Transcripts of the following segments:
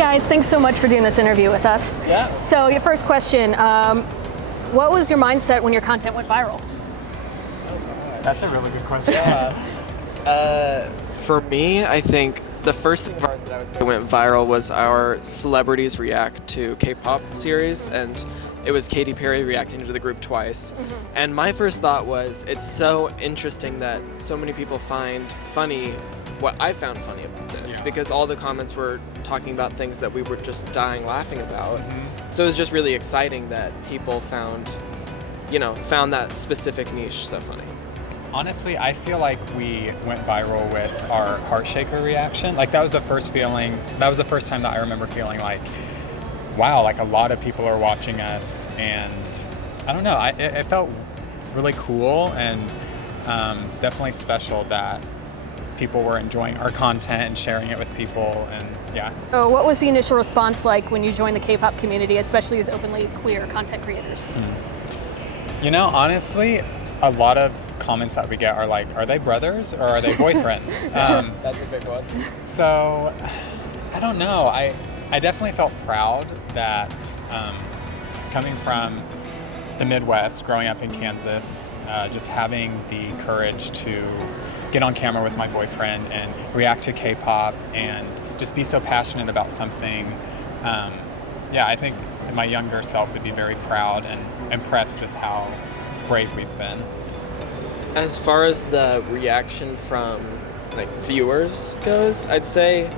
guys, thanks so much for doing this interview with us. Yeah. So your first question, what was your mindset when your content went viral? Oh God. That's a really good question. For me, I think the first thing of ours that I would say went viral was our celebrities react to K-pop series, and it was Katy Perry reacting to the group twice. And my first thought was, it's so interesting that so many people find funny what I found funny about this, because all the comments were talking about things that we were just dying laughing about. So it was just really exciting that people found that specific niche so funny. Honestly, I feel like we went viral with our heart shaker reaction. Like that was the first feeling, that was the first time that I remember feeling like, wow, like a lot of people are watching us, and I don't know, it felt really cool and definitely special that people were enjoying our content and sharing it with people, and yeah. So what was the initial response like when you joined the K-pop community, especially as openly queer content creators? You know, honestly, a lot of comments that we get are like, are they brothers or are they boyfriends? That's a big one. So, I don't know. I definitely felt proud that coming from the Midwest, growing up in Kansas, just having the courage to get on camera with my boyfriend and react to K-pop and just be so passionate about something. I think my younger self would be very proud and impressed with how brave we've been. As far as the reaction from viewers goes, I'd say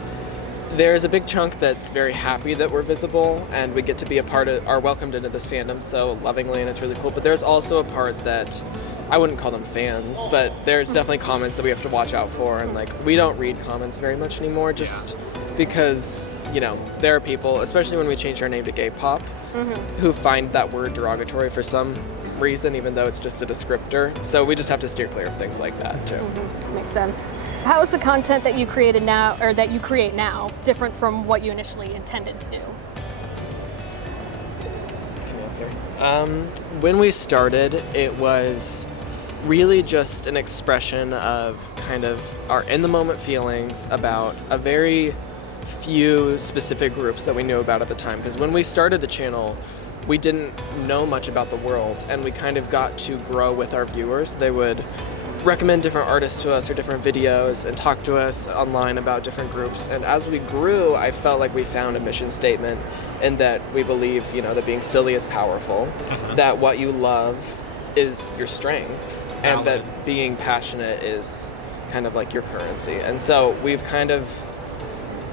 there's a big chunk that's very happy that we're visible and we get to be are welcomed into this fandom so lovingly, and it's really cool. But there's also a part that I wouldn't call them fans, but there's definitely comments that we have to watch out for, and we don't read comments very much anymore, just because there are people, especially when we changed our name to Gaypop, who find that word derogatory for some reason, even though it's just a descriptor. So we just have to steer clear of things like that too. Makes sense. How is the content that you created now, or that you create now, different from what you initially intended to do? I can answer. When we started, it was really just an expression of kind of our in-the-moment feelings about a very few specific groups that we knew about at the time. Because when we started the channel, we didn't know much about the world, and we kind of got to grow with our viewers. They would recommend different artists to us or different videos and talk to us online about different groups. And as we grew, I felt like we found a mission statement in that we believe, that being silly is powerful, that what you love is your strength, and that being passionate is kind of like your currency. And so we've kind of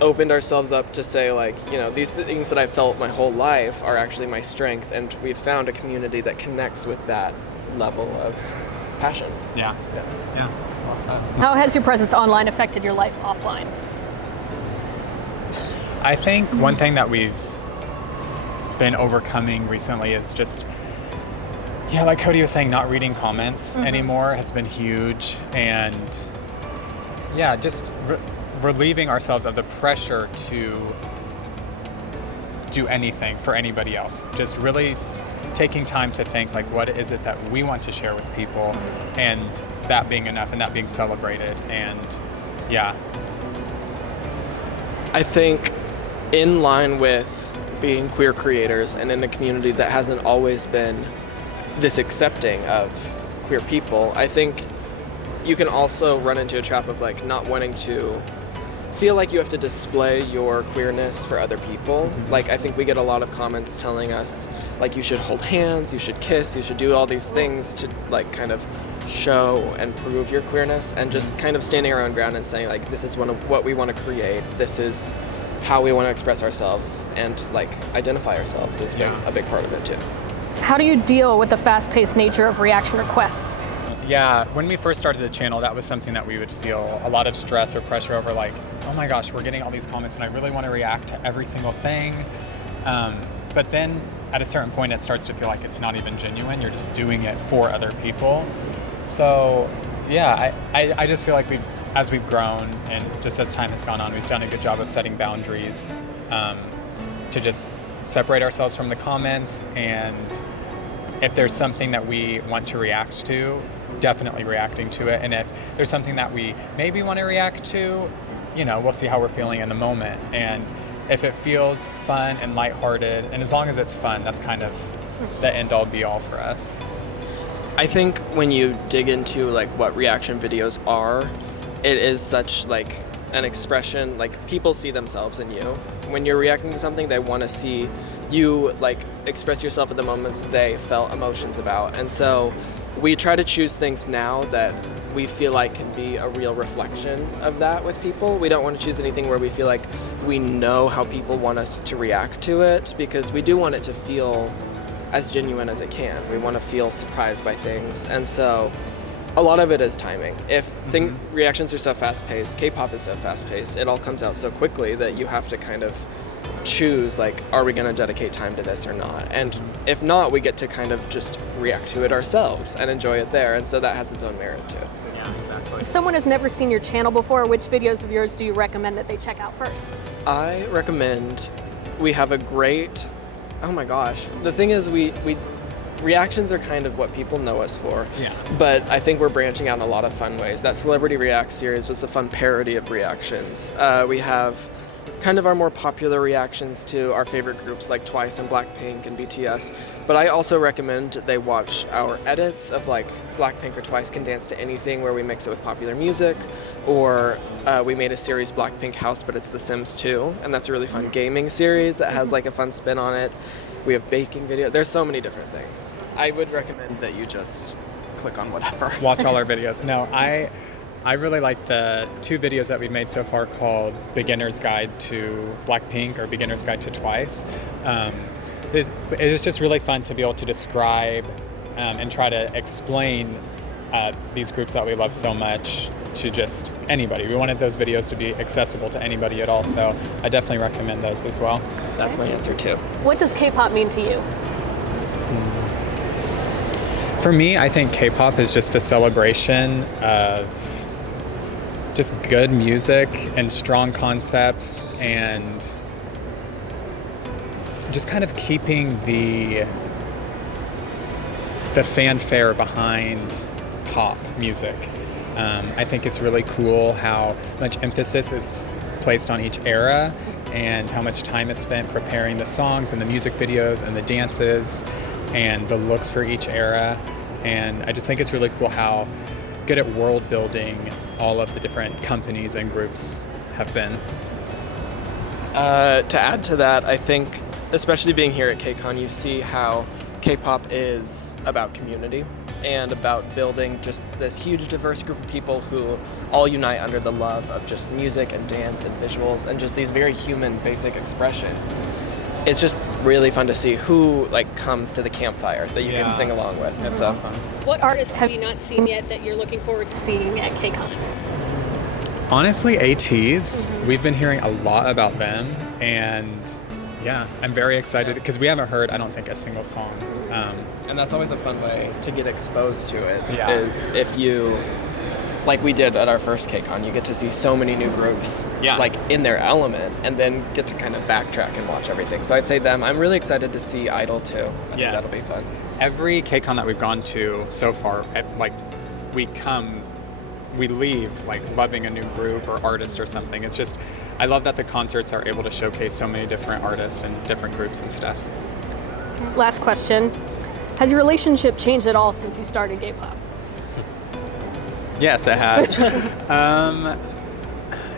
opened ourselves up to say these things that I felt my whole life are actually my strength, and we've found a community that connects with that level of passion. Yeah. Well said. How has your presence online affected your life offline? I think one thing that we've been overcoming recently is just, like Cody was saying, not reading comments anymore has been huge, and just relieving ourselves of the pressure to do anything for anybody else. Just really taking time to think, what is it that we want to share with people, and that being enough, and that being celebrated. And I think in line with being queer creators and in a community that hasn't always been this accepting of queer people, I think you can also run into a trap of not wanting to feel like you have to display your queerness for other people. I think we get a lot of comments telling us you should hold hands, you should kiss, you should do all these things to kind of show and prove your queerness, and just kind of standing our own ground and saying this is what we want to create, this is how we want to express ourselves and identify ourselves has been a big part of it too. How do you deal with the fast-paced nature of reaction requests? Yeah, when we first started the channel, that was something that we would feel a lot of stress or pressure over, oh my gosh, we're getting all these comments and I really want to react to every single thing. But then at a certain point, it starts to feel like it's not even genuine. You're just doing it for other people. So I just feel like as we've grown and just as time has gone on, we've done a good job of setting boundaries to just separate ourselves from the comments, and if there's something that we want to react to, definitely reacting to it. And if there's something that we maybe want to react to, we'll see how we're feeling in the moment. And if it feels fun and lighthearted, and as long as it's fun, that's kind of the end all be all for us. I think when you dig into like what reaction videos are, it is such like an expression, like people see themselves in you. When you're reacting to something, they want to see you like express yourself at the moments they felt emotions about. And so we try to choose things now that we feel like can be a real reflection of that with people. We don't want to choose anything where we feel like we know how people want us to react to it, because we do want it to feel as genuine as it can. We want to feel surprised by things. And so a lot of it is timing. If reactions are so fast-paced, K-pop is so fast-paced, it all comes out so quickly that you have to kind of choose, like, are we going to dedicate time to this or not? And if not, we get to kind of just react to it ourselves and enjoy it there. And so that has its own merit too. Yeah, exactly. If someone has never seen your channel before, which videos of yours do you recommend that they check out first? I recommend, we have a great, oh my gosh, the thing is we reactions are kind of what people know us for. Yeah. But I think we're branching out in a lot of fun ways. That Celebrity React series was a fun parody of reactions. We have kind of our more popular reactions to our favorite groups like Twice and Blackpink and BTS. But I also recommend they watch our edits of like Blackpink or Twice Can Dance to Anything, where we mix it with popular music. Or we made a series, Blackpink House, but it's The Sims 2. And that's a really fun gaming series that has like a fun spin on it. We have baking video. There's so many different things. I would recommend that you just click on whatever. Watch all our videos. No, I really like the 2 videos that we've made so far called Beginner's Guide to Blackpink or Beginner's Guide to Twice. It is just really fun to be able to describe and try to explain these groups that we love so much to just anybody. We wanted those videos to be accessible to anybody at all, so I definitely recommend those as well. That's my answer too. What does K-pop mean to you? For me, I think K-pop is just a celebration of just good music and strong concepts, and just kind of keeping the fanfare behind pop music. I think it's really cool how much emphasis is placed on each era and how much time is spent preparing the songs and the music videos and the dances and the looks for each era. And I just think it's really cool how good at world building all of the different companies and groups have been. To add to that, I think, especially being here at KCON, you see how K-pop is about community and about building just this huge diverse group of people who all unite under the love of just music and dance and visuals and just these very human basic expressions. It's just really fun to see who like comes to the campfire that you can sing along with. That's so awesome. What artists have you not seen yet that you're looking forward to seeing at KCON? Honestly, ATs, we've been hearing a lot about them, and yeah, I'm very excited because we haven't heard, I don't think, a single song. And that's always a fun way to get exposed to it, Yeah. is if you, like we did at our first KCON, you get to see so many new groups like in their element, and then get to kind of backtrack and watch everything. So I'd say them. I'm really excited to see Idol too. I think that'll be fun. Every KCON that we've gone to so far, like we leave like loving a new group or artist or something. It's just, I love that the concerts are able to showcase so many different artists and different groups and stuff. Last question. Has your relationship changed at all since you started Gaypop? Yes, it has.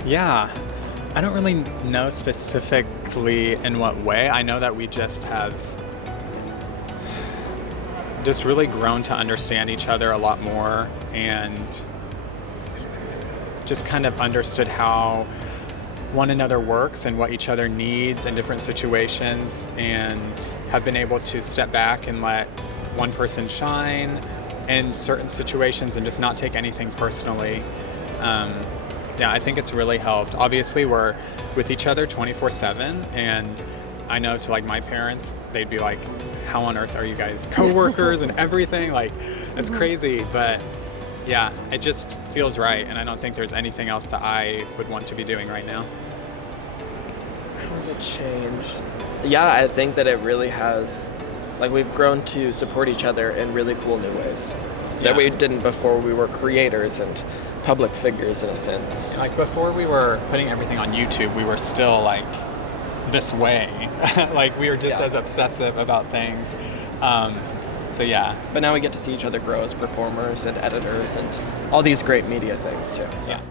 Yeah, I don't really know specifically in what way. I know that we just have just really grown to understand each other a lot more, and just kind of understood how one another works and what each other needs in different situations, and have been able to step back and let one person shine in certain situations and just not take anything personally. Yeah, I think it's really helped. Obviously, we're with each other 24/7, and I know to like my parents, they'd be like, how on earth are you guys co-workers and everything? Like, it's crazy, but yeah, it just feels right, and I don't think there's anything else that I would want to be doing right now. How has it changed? Yeah, I think that it really has. Like, we've grown to support each other in really cool new ways that we didn't before we were creators and public figures in a sense. Like before we were putting everything on YouTube, we were still like this way. Like we were just Yeah. as obsessive about things. So yeah. But now we get to see each other grow as performers and editors and all these great media things too. So. Yeah.